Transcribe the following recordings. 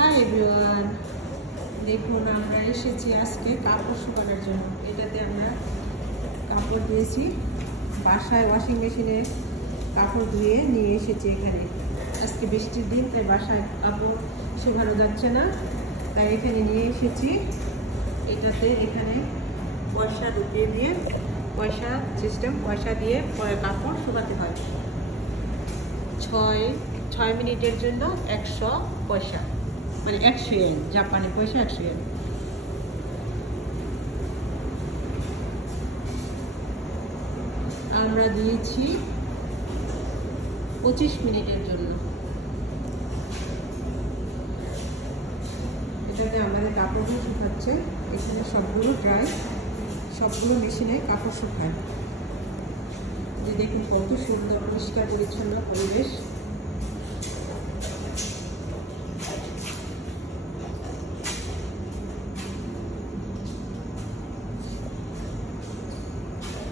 Hi everyone, দেখুন আমরা এসেছি আজকে কাপড় শুকানোর জন্য। এটাতে আমরা কাপড় দিয়েছি, বাসায় ওয়াশিং মেশিনে কাপড় ধুয়ে নিয়ে এসেছি এখানে। আজকে বৃষ্টির দিন, তাই বাসায় কাপড় শুকানো যাচ্ছে না, তাই এখানে নিয়ে এসেছি। এটাতে এখানে পয়সা ঢুকিয়ে দিয়ে পয়সা সিস্টেম, পয়সা দিয়ে পরে কাপড় শুকাতে হয়। 6 মিনিটের জন্য 100 পয়সা, মানে 100 ইয়েন, জাপানি পয়সা 100 ইয়েন। আমরা দিয়েছি 25 মিনিটের জন্য। এটাতে আমাদের কাপড়গুলো শুকাচ্ছে। এখানে সবগুলো ড্রাই, সবগুলো মেশিনে কাপড় শুকায়। যে দেখুন কত সুন্দর পরিষ্কার পরিচ্ছন্ন পরিবেশ।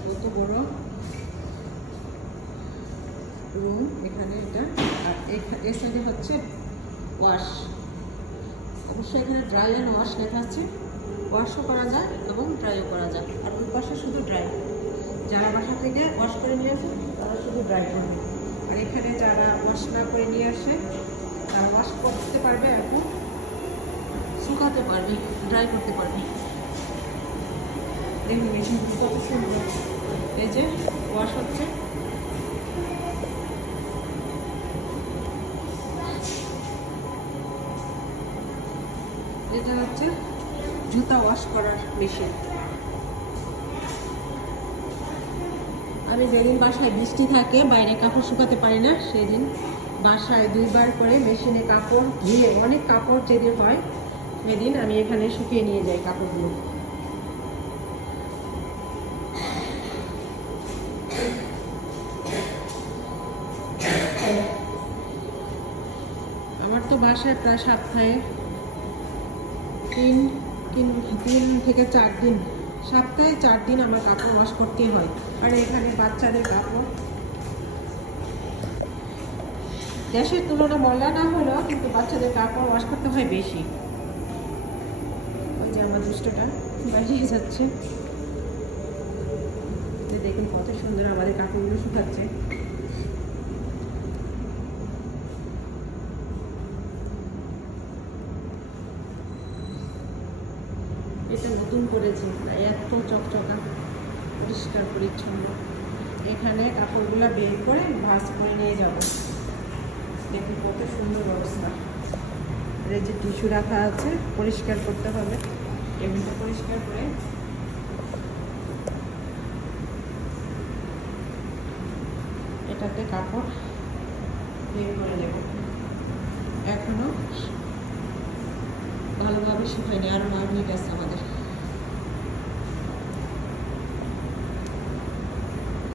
কত বড় রুম এখানে এটা। আর এর সাইডে হচ্ছে ওয়াশ। অবশ্যই এখানে ড্রাই অ্যান্ড ওয়াশ লেখা আছে। ওয়াশও করা যায় এবং ড্রাইও করা যায়। আর ওই পাশে শুধু ড্রাই। যারা বাসা থেকে ওয়াশ করে নিয়ে আসে তারা শুধু ড্রাই করবে। আর এখানে যারা ওয়াশ না করে নিয়ে আসে তারা ওয়াশ করতে পারবে এবং শুকাতে পারবে, ড্রাই করতে পারবে। দেখুন মেশিন কত সুন্দর। এই যে ওয়াশ হচ্ছে। এটা হচ্ছে জুতা ওয়াশ করার মেশিন। আমি যেদিন বাসায় বৃষ্টি থাকে, বাইরে কাপড় শুকাতে পারি না, সেদিন বাসায় 2 বার করে মেশিনে কাপড় ধুয়ে, অনেক কাপড় যেদিন হয় সেদিন আমি এখানে শুকিয়ে নিয়ে যাই কাপড়গুলো। আমার তো বাসায় প্রায় সপ্তাহে 3 থেকে 4 দিন, সপ্তাহে 4 দিন আমার কাপড় ওয়াশ করতেই হয়। আর এখানে বাচ্চাদের কাপড় দেশের তুলনা ময়লা না হলেও কিন্তু বাচ্চাদের কাপড় ওয়াশ করতে হয় বেশি। ওই যে আমার দুষ্টটা বাজিয়ে যাচ্ছে। দেখুন কত সুন্দর আমাদের কাপড়গুলো শুকাচ্ছে। এটা নতুন করেছি, এত চকচকা পরিষ্কার পরিচ্ছন্ন। এখানে কাপড়গুলো বের করে ভাঁজ করে নিয়ে যাব। দেখুন কত সুন্দর অবস্থা। এই যে টিস্যু রাখা আছে, পরিষ্কার করতে হবে। টেবিলটা পরিষ্কার করে এটাতে কাপড় বের করে নেব। এখনো ভালোভাবে শুকায়নি, আরো 9 মিনিট আছে আমাদের।